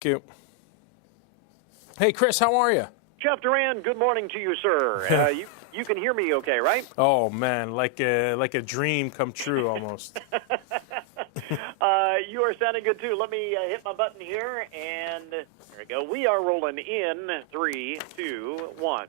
Cute. Hey, Chris, how are you? Chef Duran, good morning to you, sir. You can hear me okay, right? Oh man, like a dream come true almost. You are sounding good too. Let me hit my button here, and there we go. We are rolling in 3, 2, 1.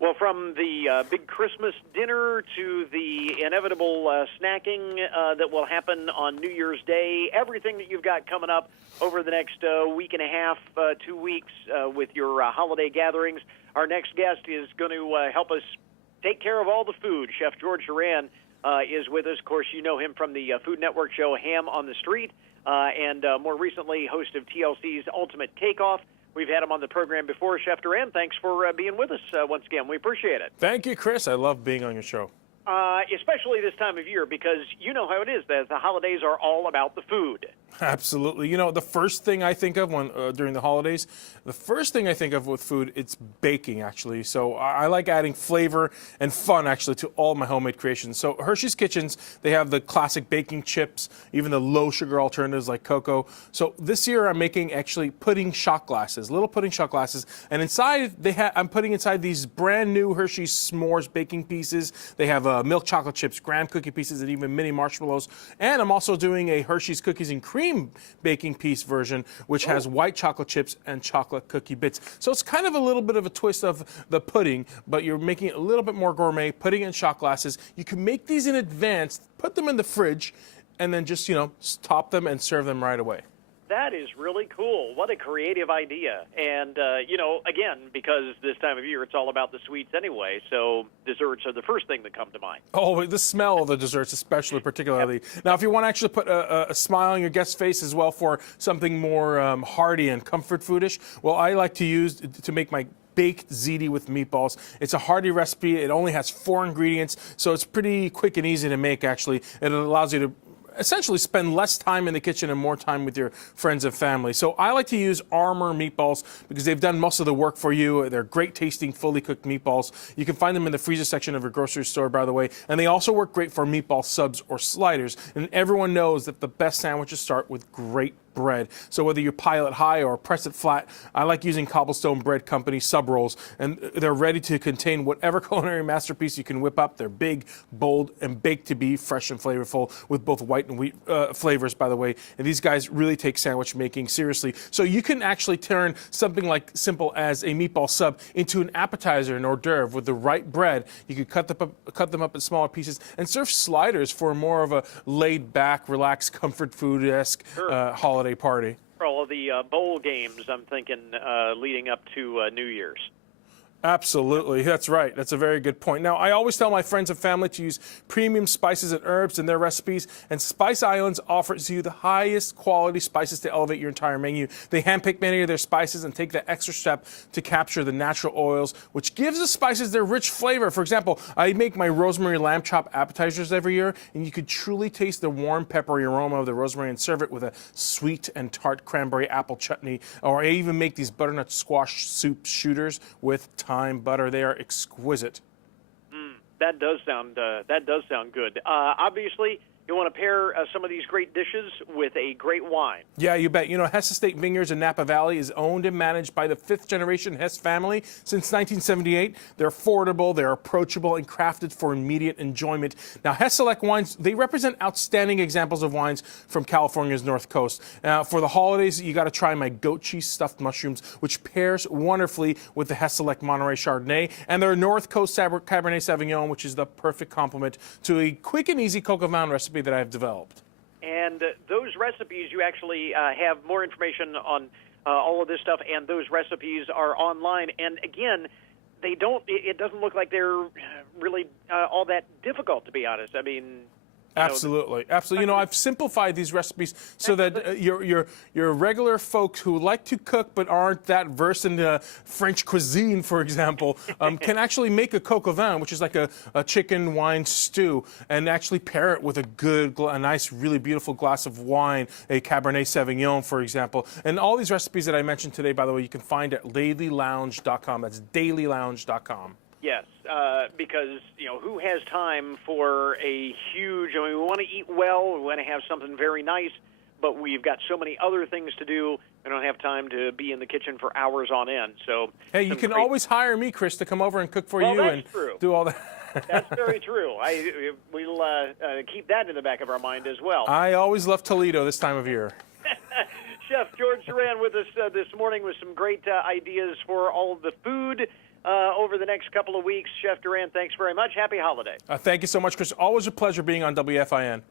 Well, from the big Christmas dinner to the inevitable snacking that will happen on New Year's Day, everything that you've got coming up over the next week and a half, 2 weeks with your holiday gatherings. Our next guest is going to help us take care of all the food. Chef George Duran is with us. Of course, you know him from the Food Network show Ham on the Street, and more recently, host of TLC's Ultimate Cake-Off. We've had him on the program before. Chef Duran, thanks for being with us once again. We appreciate it. Thank you, Chris. I love being on your show. Especially this time of year, because you know how it is. The holidays are all about the food. Absolutely. You know, the first thing I think of when during the holidays, the first thing I think of with food, it's baking, actually. So I like adding flavor and fun, actually, to all my homemade creations. So Hershey's Kitchens, they have the classic baking chips, even the low-sugar alternatives like cocoa. So this year I'm making, actually, pudding shot glasses, little pudding shot glasses. And inside, I'm putting inside these brand-new Hershey's s'mores baking pieces. They have milk chocolate chips, graham cookie pieces, and even mini marshmallows. And I'm also doing a Hershey's Cookies and Cream baking piece version, which has white chocolate chips and chocolate cookie bits. So it's kind of a little bit of a twist of the pudding, but you're making it a little bit more gourmet, putting it in shot glasses. You can make these in advance, put them in the fridge, and then just, top them and serve them right away. That is really cool. What a creative idea. And, again, because this time of year it's all about the sweets anyway, so desserts are the first thing that come to mind. Oh, the smell of the desserts especially, particularly. Yep. Now, if you want to actually put a smile on your guest's face as well for something more hearty and comfort foodish, well, I like to use to make my baked ziti with meatballs. It's a hearty recipe. It only has 4 ingredients, so it's pretty quick and easy to make, actually. And it allows you to essentially spend less time in the kitchen and more time with your friends and family. So I like to use Armour meatballs because they've done most of the work for you. They're great tasting, fully cooked meatballs. You can find them in the freezer section of your grocery store, by the way. And they also work great for meatball subs or sliders. And everyone knows that the best sandwiches start with great bread. So whether you pile it high or press it flat, I like using Cobblestone Bread Company sub rolls, and they're ready to contain whatever culinary masterpiece you can whip up. They're big, bold, and baked to be fresh and flavorful with both white and wheat flavors, by the way. And these guys really take sandwich making seriously. So you can actually turn something like simple as a meatball sub into an appetizer, an hors d'oeuvre with the right bread. You could cut them up in smaller pieces and serve sliders for more of a laid-back, relaxed, comfort food-esque holiday party. For all of the bowl games, I'm thinking, leading up to New Year's. Absolutely. That's right. That's a very good point. Now, I always tell my friends and family to use premium spices and herbs in their recipes, and Spice Islands offers you the highest quality spices to elevate your entire menu. They handpick many of their spices and take the extra step to capture the natural oils, which gives the spices their rich flavor. For example, I make my rosemary lamb chop appetizers every year, and you could truly taste the warm, peppery aroma of the rosemary and serve it with a sweet and tart cranberry apple chutney. Or I even make these butternut squash soup shooters with thyme butter. They are exquisite. That does sound good. Obviously, you want to pair some of these great dishes with a great wine. Yeah, you bet. Hess Estate Vineyards in Napa Valley is owned and managed by the 5th-generation Hess family since 1978. They're affordable, they're approachable, and crafted for immediate enjoyment. Now, Hess Select wines, they represent outstanding examples of wines from California's North Coast. Now, for the holidays, you got to try my goat cheese stuffed mushrooms, which pairs wonderfully with the Hess Select Monterey Chardonnay, and their North Coast Cabernet Sauvignon, which is the perfect complement to a quick and easy coq au vin recipe that I've developed. And those recipes, you actually have more information on all of this stuff, and those recipes are online. And again, it doesn't look like they're really all that difficult, to be honest. I mean, Absolutely. I've simplified these recipes so that your regular folks who like to cook but aren't that versed in French cuisine, for example, can actually make a coq au vin, which is like a chicken wine stew, and actually pair it with a nice, really beautiful glass of wine, a Cabernet Sauvignon, for example. And all these recipes that I mentioned today, by the way, you can find at dailylounge.com. That's dailylounge.com. Yes, because, who has time for a huge, we want to eat well, we want to have something very nice, but we've got so many other things to do. I don't have time to be in the kitchen for hours on end. So hey, you can always hire me, Chris, to come over and cook for you and do all that. That's very true. We'll keep that in the back of our mind as well. I always love Toledo this time of year. Chef George Duran with us this morning with some great ideas for all of the food over the next couple of weeks. Chef Duran, thanks very much. Happy holiday. Thank you so much, Chris. Always a pleasure being on WFIN.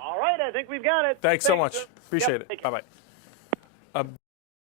All right, I think we've got it. Thanks so much. Sir. Appreciate Yep, it. Bye-bye.